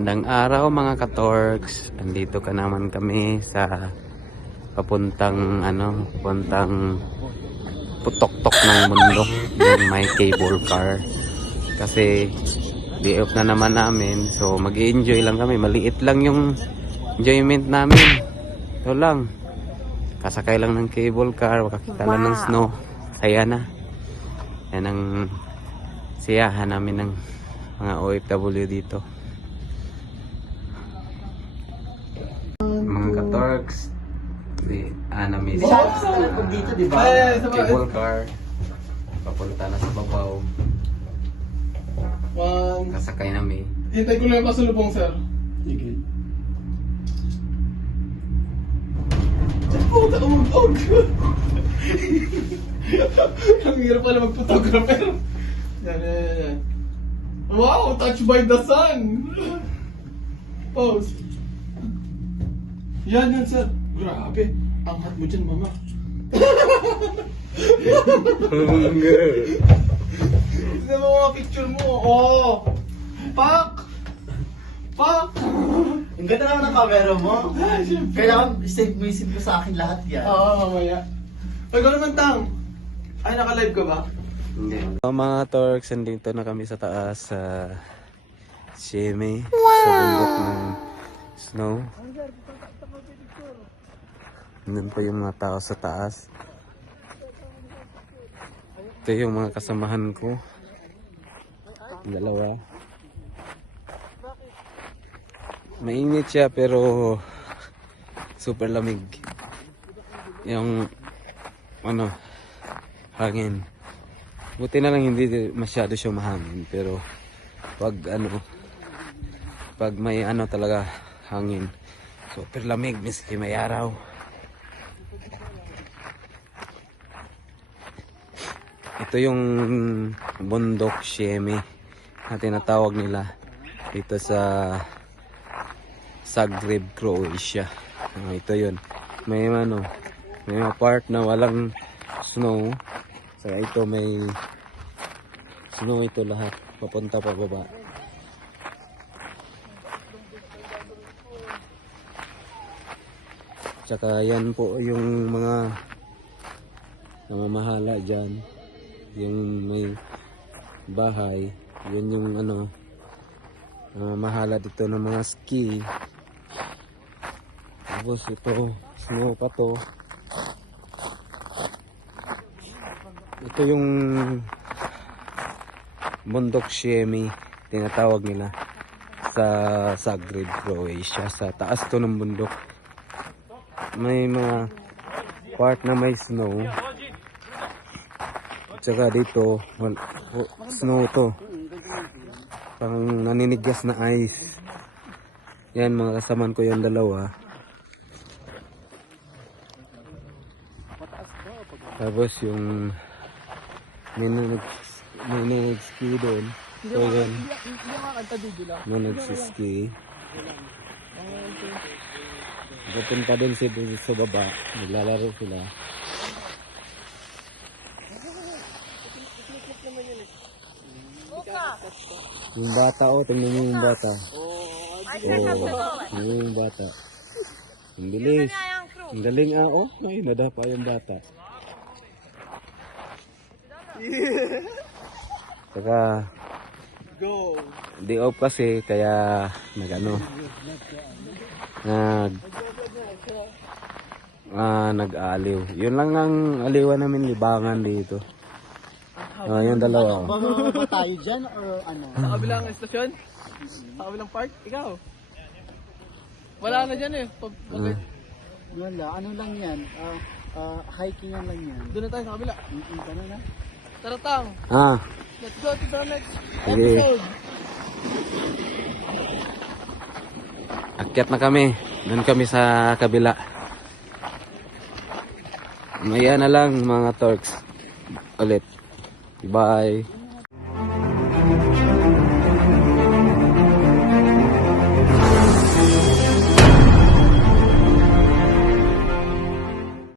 Magandang araw mga ka-Torks. Andito ka naman kami sa papuntang putok-tok ng mundo, yung may cable car. Kasi day off na naman namin, so mag-i-enjoy lang kami. Maliit lang yung enjoyment namin. Ito lang. Kasakay lang ng cable car, makakita lang ng snow. Saya na. Yan ang siyahan namin ng mga OFW dito. Mga ka-Torks, na-miss dito, di ba? cable car. Papunta na sa babaw. Kasakay namin. Hintay ko lang yung pasulubong, sir. Sige. Puta, umugog! Ang hirap pala mag-photographer. Yan. Wow, touched by the sun! Pause. Yan, sir. Grabe. Ang hot mo dyan, mama. Tignan mo mga picture mo. Oh! Pak! Ang ganda naman ng camera mo. Kailangan save mo sa akin lahat yan. Oo, mamaya. Ay, gano'n naman tang. Ay, naka-live ka ba? Mga Torks, andito na kami sa taas sa Siyeme, sa bundok ng snow. Nandun pa yung mga tao sa taas. Ito yung mga kasamahan ko. Dalawa. Mainit siya pero super lamig. Yung hangin. Buti na lang hindi masyado siya mahangin, pero pag may talaga hangin, super lamig miski may araw. Ito yung bundok Siyeme na tinatawag nila dito sa Zagreb, Croatia. Ito yun. May mga part na walang snow. Saka ito may snow, ito lahat papunta pa baba. Tsaka yan po yung mga namamahala dyan, yung may bahay. Yun yung namamahala dito ng mga ski. Tapos ito snow pa to. Ito yung bundok Siyeme, tinatawag nila sa Zagreb, Croatia. Sa taas to ng bundok. May mga part na may snow. Tsaka dito, snow to. Parang naninigas na ice. Yan, mga kasamaan ko yung dalawa. Tapos yung may nag-ski doon. So yan, may nag-ski. Pupunta doon sa baba, naglalaro sila. Yung bata, tingnan mo yung bata. Yung bata. Ang bilis. Ang galing ay nadapa yung bata. Saka day off kasi, kaya nag-aaliw. Yun lang ang aliwan namin, libangan dito. Yung dalawa. Ba tayo dyan or ano? Sa kabilang estasyon? Sa kabilang park? Ikaw? Wala na dyan eh. Wala, ano lang yan? Hiking lang yan. Doon na tayo sa kabila. Ano na? Tara tang. Let's go to the next episode. Akyat na kami. Doon kami sa kabila. Maya na lang mga Torks. Ulit. Bye.